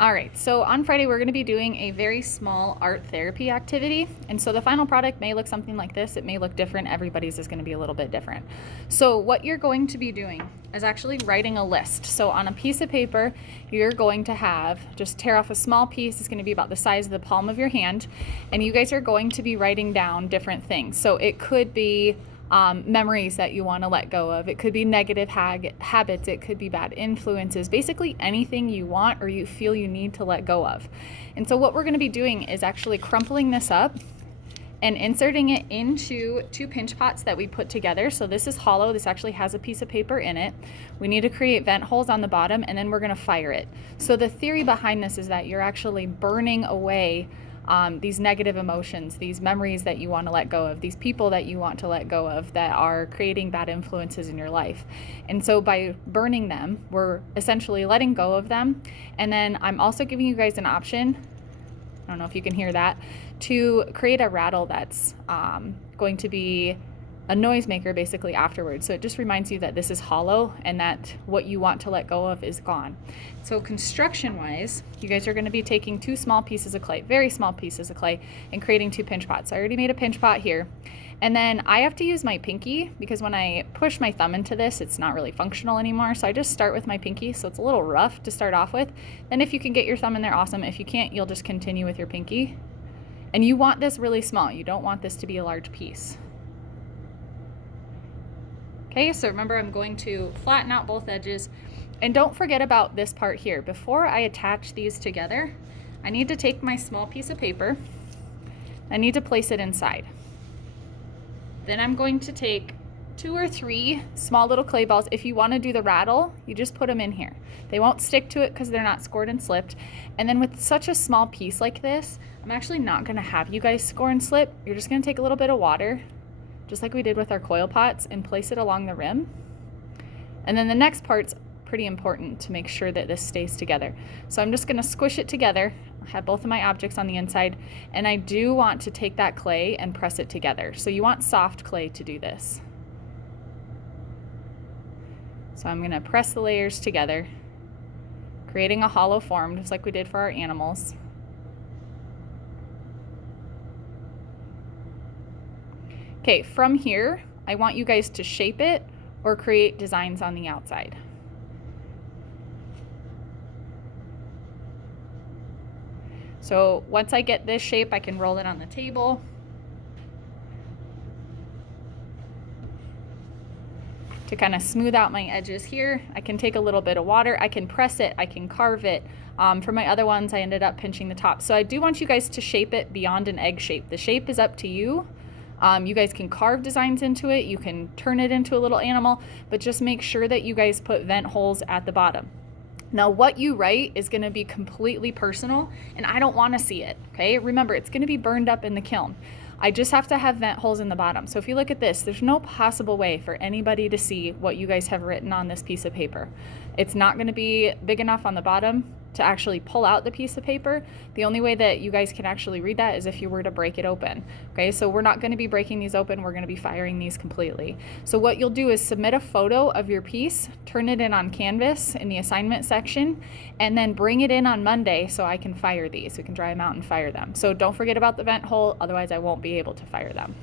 All right, so on Friday, we're gonna be doing a very small art therapy activity. And so the final product may look something like this. It may look different. Everybody's is gonna be a little bit different. So what you're going to be doing is actually writing a list. So on a piece of paper, you're going to have, just tear off a small piece. It's gonna be about the size of the palm of your hand. And you guys are going to be writing down different things. So it could be memories that you want to let go of. It could be negative habits. It could be bad influences. Basically anything you want or you feel you need to let go of. And so what we're going to be doing is actually crumpling this up and inserting it into two pinch pots that we put together. So this is hollow. This actually has a piece of paper in it. We need to create vent holes on the bottom, and then we're going to fire it. So the theory behind this is that you're actually burning away these negative emotions, these memories that you want to let go of, these people that you want to let go of that are creating bad influences in your life. And so by burning them, we're essentially letting go of them. And then I'm also giving you guys an option, I don't know if you can hear that, to create a rattle that's going to be a noisemaker basically afterwards. So it just reminds you that this is hollow and that what you want to let go of is gone. So construction wise, you guys are going to be taking two small pieces of clay, very small pieces of clay, and creating two pinch pots. So I already made a pinch pot here. And then I have to use my pinky because when I push my thumb into this, it's not really functional anymore. So I just start with my pinky. So it's a little rough to start off with. Then if you can get your thumb in there, awesome. If you can't, you'll just continue with your pinky. And you want this really small. You don't want this to be a large piece. Okay, so remember I'm going to flatten out both edges, and don't forget about this part here. Before I attach these together, I need to take my small piece of paper, I need to place it inside. Then I'm going to take 2 or 3 small little clay balls. If you want to do the rattle, you just put them in here. They won't stick to it because they're not scored and slipped. And then with such a small piece like this, I'm actually not going to have you guys score and slip. You're just going to take a little bit of water, just like we did with our coil pots, and place it along the rim. And then the next part's pretty important to make sure that this stays together. So I'm just gonna squish it together. I have both of my objects on the inside, and I do want to take that clay and press it together. So you want soft clay to do this. So I'm gonna press the layers together, creating a hollow form, just like we did for our animals. Okay, from here, I want you guys to shape it or create designs on the outside. So once I get this shape, I can roll it on the table. To kind of smooth out my edges here, I can take a little bit of water, I can press it, I can carve it. For my other ones, I ended up pinching the top. So I do want you guys to shape it beyond an egg shape. The shape is up to you. You guys can carve designs into it, you can turn it into a little animal, but just make sure that you guys put vent holes at the bottom. Now what you write is going to be completely personal, and I don't want to see it, okay? Remember, it's going to be burned up in the kiln. I just have to have vent holes in the bottom. So if you look at this, there's no possible way for anybody to see what you guys have written on this piece of paper. It's not going to be big enough on the bottom to actually pull out the piece of paper. The only way that you guys can actually read that is if you were to break it open. Okay, so we're not going to be breaking these open, we're going to be firing these completely. So what you'll do is submit a photo of your piece, turn it in on Canvas in the assignment section, and then bring it in on Monday so I can fire these. We can dry them out and fire them. So don't forget about the vent hole, otherwise I won't be able to fire them.